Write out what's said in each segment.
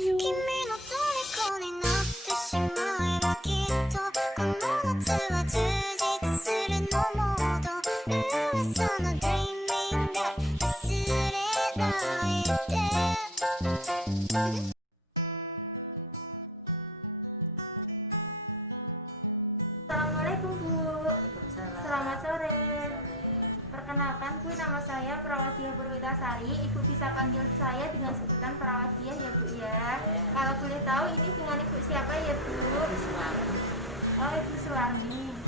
君の虜になってしまえばきっとこの夏は充実するのもっと噂の Dreaming が忘れないで。Assalamualaikum Bu. Waalaikumsalam. Selamat sore. Sore. Perkenalkan Bu, nama saya Prawadia Purwitasari. Ibu bisa panggil saya dengan sebutan Prawadia ya Bu ya. Kalau boleh tahu ini dengan Ibu siapa ya Bu? Suami Oh, Ibu Suwarni.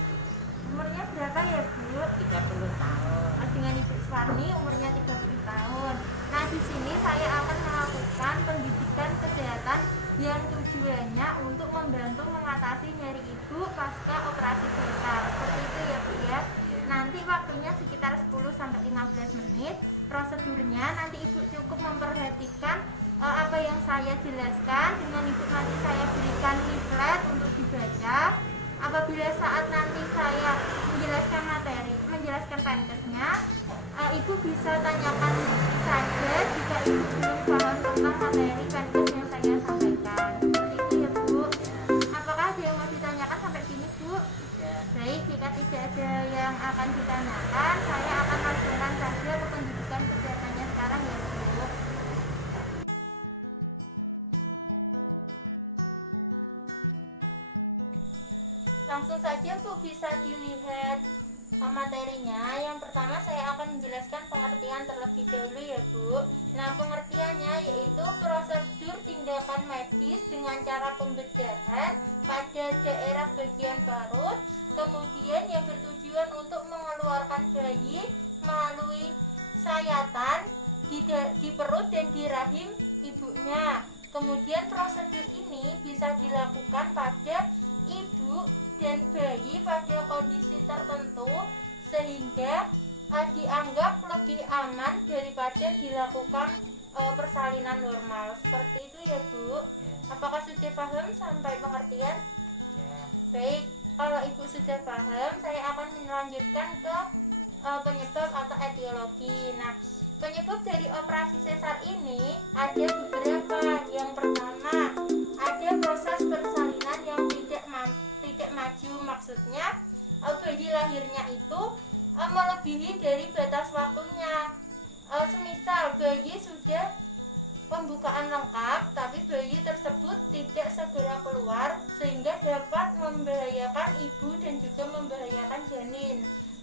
Umurnya berapa ya Bu? 30 tahun. Oh, dengan Ibu Suwarni umurnya 30 tahun. Nah, di sini saya akan melakukan pendidikan kesehatan yang tujuannya untuk membantu mengatasi nyeri ibu pasca operasi sesar. Seperti itu ya Bu ya. Nanti waktunya sekitar 10-15 menit. Prosedurnya nanti Ibu cukup memperhatikan apa yang saya jelaskan. Dengan Ibu nanti saya berikan leaflet untuk dibaca. Apabila saat nanti saya menjelaskan materi, menjelaskan pankesnya, Ibu bisa tanyakan saja jika Ibu belum paham tentang materi pankes yang saya sampaikan. Seperti itu ya Bu. Apakah ada yang mau ditanyakan sampai sini Bu? Baik, jika tidak ada yang akan ditanyakan, saya akan langsungkan saja ke pendidikan kesehatannya sekarang ya Bu. Langsung saja Bu, bisa dilihat materinya. Yang pertama saya akan menjelaskan pengertian terlebih dahulu ya Bu. Nah, pengertiannya yaitu prosedur tindakan medis dengan cara pembedahan pada daerah bagian parut, kemudian yang bertujuan untuk mengeluarkan bayi melalui sayatan di perut dan di rahim ibunya. Kemudian prosedur ini bisa dilakukan pada ibu dan bayi pada kondisi tertentu sehingga dianggap lebih aman daripada dilakukan persalinan normal. Seperti itu ya Bu. Apakah sudah paham sampai pengertian? Baik, kalau Ibu sudah paham, saya akan melanjutkan ke penyebab atau etiologi. Nah, penyebab dari operasi sesar ini ada beberapa. Yang pertama, ada proses persalinan yang tidak maju, maksudnya bayi lahirnya itu melebihi dari batas waktunya. Semisal bayi sudah pembukaan lengkap tapi bayi tersebut tidak segera keluar sehingga dapat membahayakan ibu dan juga membahayakan janin,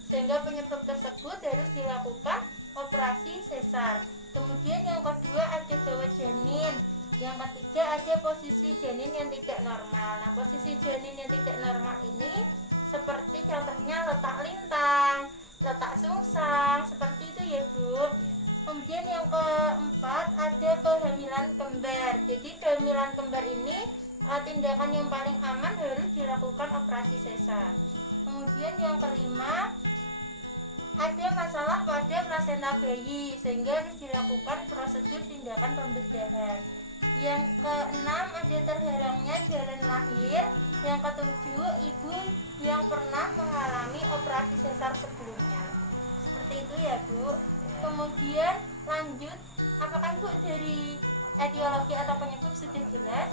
sehingga penyebab tersebut harus dilakukan operasi sesar. Kemudian yang kedua ada bawah janin. Yang ketiga ada posisi janin yang tidak normal. Nah, posisi janin yang tidak normal ini seperti contohnya letak lintang, letak sungsang, seperti itu ya Bu. Kemudian yang keempat ada kehamilan kembar. Jadi kehamilan kembar ini tindakan yang paling aman harus dilakukan operasi sesar. Kemudian yang kelima ada masalah pada plasenta bayi sehingga harus dilakukan prosedur tindakan pembedahan. Yang keenam ada terhalangnya jalan lahir. Yang ketujuh ibu yang pernah mengalami operasi sesar sebelumnya. Seperti itu ya Bu. Kemudian lanjut, apakah Ibu dari etiologi atau penyebab sudah jelas?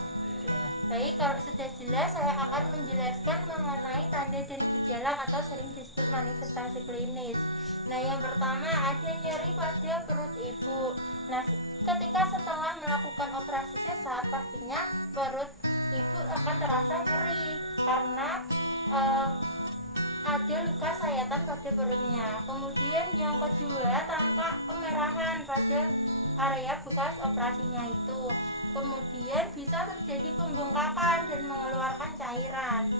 Baik, kalau sudah jelas saya akan menjelaskan mengenai tanda dan gejala atau sering disebut manifestasi klinis. Nah, yang pertama ada nyeri pada perut ibu. Nah, ketika setelah melakukan operasi sesar pastinya perut ibu akan terasa nyeri karena ada luka sayatan pada perutnya. Kemudian yang kedua tampak kemerahan pada area bekas operasinya itu. Kemudian bisa terjadi pembengkakan dan mengeluarkan cairan.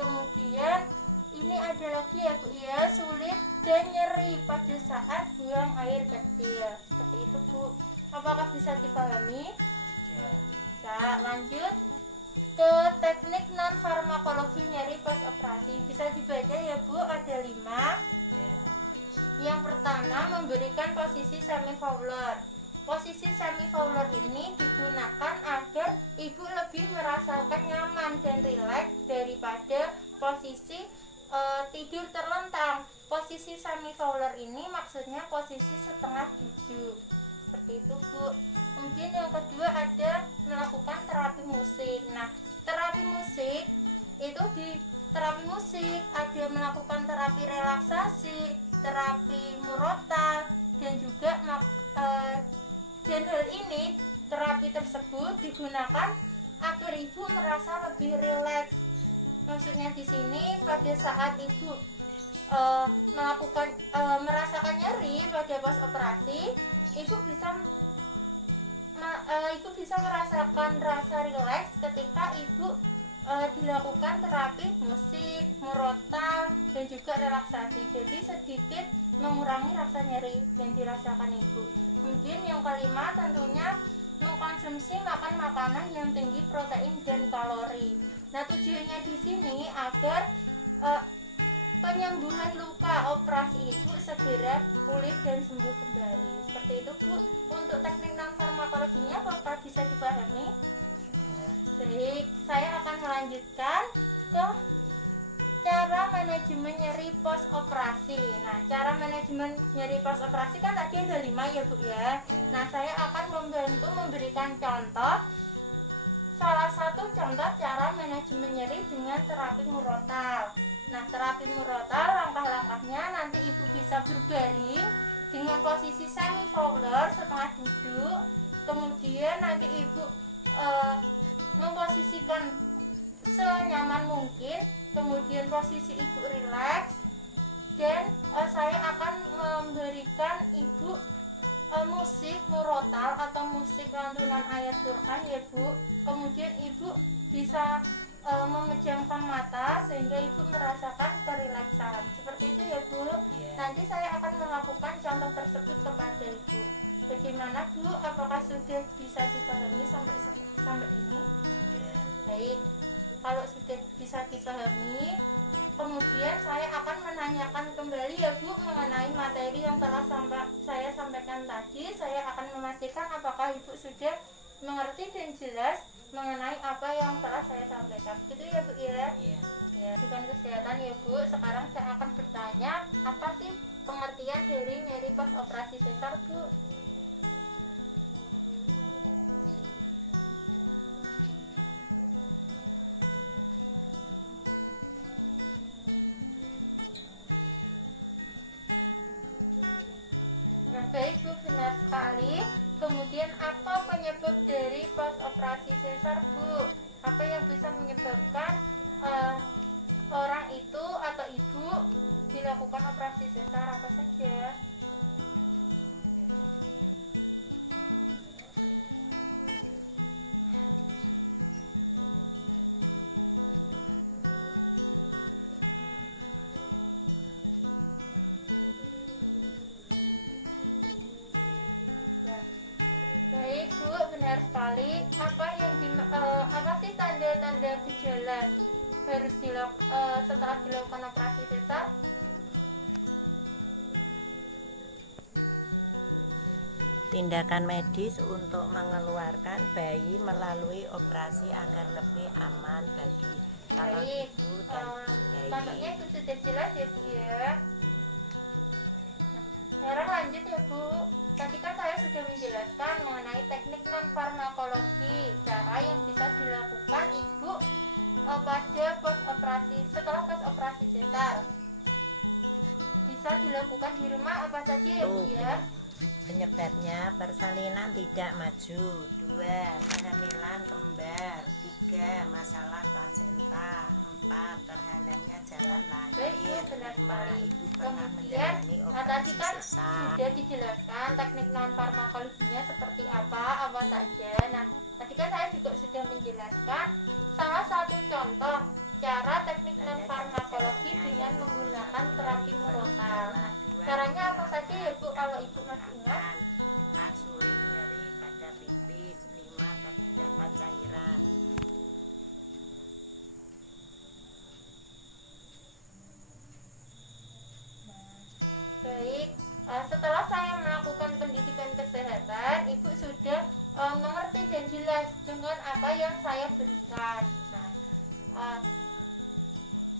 Kemudian ini ada lagi ya Bu ya, sulit dan nyeri pada saat buang air kecil. Seperti itu Bu. Apakah bisa dipahami? Bisa. Lanjut ke teknik non farmakologi nyeri pas operasi. Bisa dibaca ya Bu, ada 5. Yang pertama memberikan posisi semi fowler. Posisi semi fowler ini digunakan agar ibu lebih merasakan nyaman dan rileks daripada posisi tidur terlentang. Posisi semi fowler ini maksudnya posisi setengah duduk. Seperti itu Bu. Kemudian yang kedua ada melakukan Nah, terapi musik itu di terapi musik ada melakukan terapi relaksasi, terapi murotal, dan juga dan hal ini terapi tersebut digunakan agar ibu merasa lebih rileks. Maksudnya di sini pada saat ibu merasakan nyeri pada pos operasi, ibu bisa merasakan rasa rileks ketika ibu dilakukan terapi musik, murotal, dan juga relaksasi. Jadi sedikit mengurangi rasa nyeri yang dirasakan ibu. Kemudian yang kelima tentunya mengkonsumsi makan makanan yang tinggi protein dan kalori. Nah, tujuannya di sini agar penyembuhan luka operasi ibu segera pulih dan sembuh kembali. Seperti itu, Bu. Untuk teknik non farmakologinya apakah bisa dipahami? Baik, saya akan melanjutkan ke cara manajemen nyeri pos operasi. Nah, cara manajemen nyeri pos operasi kan tadi ada 5 ya, Bu ya. Nah, saya akan membantu memberikan contoh. Salah satu contoh cara manajemen nyeri dengan terapi murotal. Nah, terapi murotal langkah-langkahnya nanti ibu bisa berbaring dengan posisi semi fowler setengah duduk. Kemudian nanti ibu memposisikan senyaman mungkin. Kemudian posisi ibu rileks. Dan saya akan memberikan ibu musik murotal atau musik lantunan ayat Quran ya, Bu. Kemudian ibu bisa memejamkan mata sehingga ibu merasakan kerileksan. Seperti itu ya, Bu. Nanti saya akan melakukan contoh tersebut kepada ibu. Bagaimana, Bu? Apakah sudah bisa dipahami sampai ini? Baik. Kalau sudah bisa dipahami, kemudian saya akan menanyakan kembali ya, Bu, mengenai materi yang telah saya sampaikan tadi. Saya akan memastikan apakah ibu sudah mengerti dan jelas mengenai apa yang telah saya sampaikan. Gitu ya, Bu ya? Iya. Ya, bukan kesehatan ya, Bu. Sekarang saya akan bertanya, apa sih pengertian dari nyeri pas operasi sesar, Bu? Nah, baik, Bu, benar sekali. Kemudian apa penyebab dari pos operasi sesar, Bu? Apa yang bisa menyebabkan orang itu atau ibu dilakukan operasi sesar, apa saja? Baik, Bu, benar sekali. Apa sih tanda-tanda gejala harus setelah dilakukan operasi sesar? Tindakan medis untuk mengeluarkan bayi melalui operasi agar lebih aman bagi calon Baik, ibu dan tampaknya bayi. itu sudah jelas ya, Bu ya. Sekarang lanjut ya, Bu. Tadi kan saya sudah menjelaskan mengenai teknik non farmakologi, cara yang bisa dilakukan ibu pada setelah pos operasi sesar. Bisa dilakukan di rumah apa saja ya, Bu ya? Penyebabnya persalinan tidak maju, 2 kehamilan kembar, 3 masalah plasenta, 4 terhalangnya jalan Baik, Bu, lahir, benar 5 sekali. ibu pernah Kemudian menjalani tadi operasi kan sesar. sudah dijelaskan teknik non farmakologinya seperti apa saja. Nah, tadi kan saya juga sudah menjelaskan salah satu contoh cara teknik non farmakologi dengan menggunakan terapi murotal. Nah, caranya apa saja ya, Bu, kalau ibu masih ingat? 4 sulit nyeri pada pipis, 5 terdapat cairan. Baik, setelah saya melakukan pendidikan kesehatan, ibu sudah mengerti dan jelas dengan apa yang saya berikan. Nah,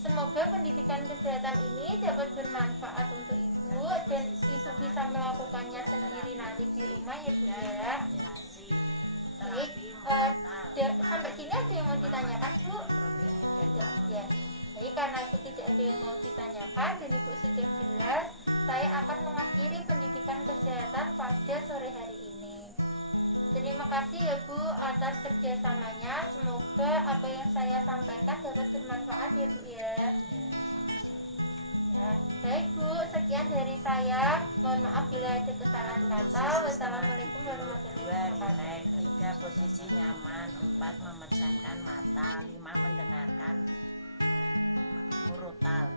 semoga pendidikan kesehatan ini dapat bermanfaat untuk ibu dan ibu bisa melakukannya sendiri nanti di rumah ya, Bu ya. Baik, sampai sini ada yang mau ditanyakan, Bu? Tidak, ya. Jadi karena Ibu tidak ada yang mau ditanyakan dan Ibu sudah jelas, saya akan mengakhiri pendidikan kesehatan pada sore hari ini. Terima kasih ya Bu atas kerjasamanya. Semoga apa yang saya sampaikan dapat bermanfaat ya Bu ya. Ya, baik Bu, sekian dari saya. Mohon maaf bila ada kesalahan kata. Wassalamualaikum warahmatullahi wabarakatuh. 3 posisi nyaman, 4 memejamkan mata, 5 mendengarkan murotal.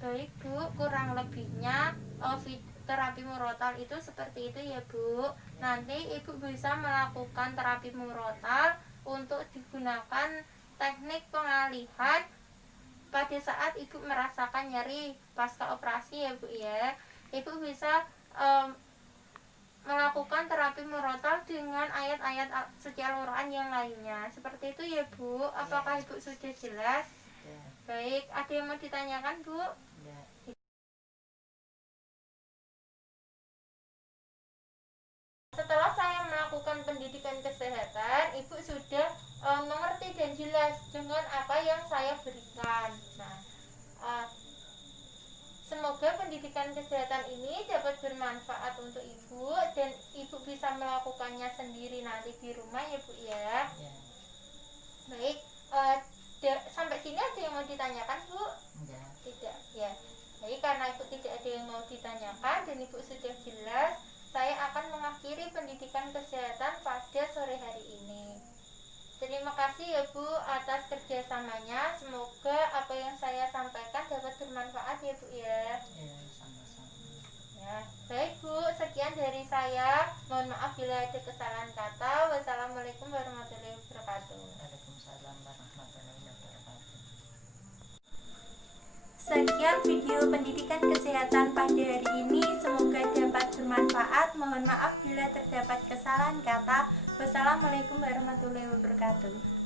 Baik Bu, kurang lebihnya terapi murotal itu seperti itu ya Bu. Nanti Ibu bisa melakukan terapi murotal untuk digunakan teknik pengalihan pada saat Ibu merasakan nyeri pasca operasi ya Bu ya. Ibu bisa melakukan terapi murotal dengan ayat-ayat suci Al-Quran yang lainnya. Seperti itu ya Bu. Apakah Ibu sudah jelas? Ya, Baik, ada yang mau ditanyakan Bu? ya. Setelah saya melakukan pendidikan kesehatan, Ibu sudah mengerti dan jelas dengan apa yang saya berikan. Nah, semoga pendidikan kesehatan ini dapat bermanfaat untuk Ibu dan Ibu bisa melakukannya sendiri nanti di rumah ya Bu ya. Ya. Baik, sampai sini ada yang mau ditanyakan Bu? Ya. Tidak, ya. Jadi karena Ibu tidak ada yang mau ditanyakan dan Ibu sudah jelas, saya akan mengakhiri pendidikan kesehatan pada sore hari ini. Terima kasih ya Bu atas kerjasamanya. Semoga apa yang saya sampaikan dapat bermanfaat ya Bu ya. Ya, sama-sama. Ya, baik Bu, sekian dari saya. Mohon maaf bila ada kesalahan kata. Wassalamualaikum warahmatullahi wabarakatuh. Waalaikumsalam warahmatullahi wabarakatuh. Sekian video pendidikan kesehatan pada hari ini. Semoga dapat bermanfaat. Mohon maaf bila terdapat kesalahan kata. Wassalamualaikum warahmatullahi wabarakatuh.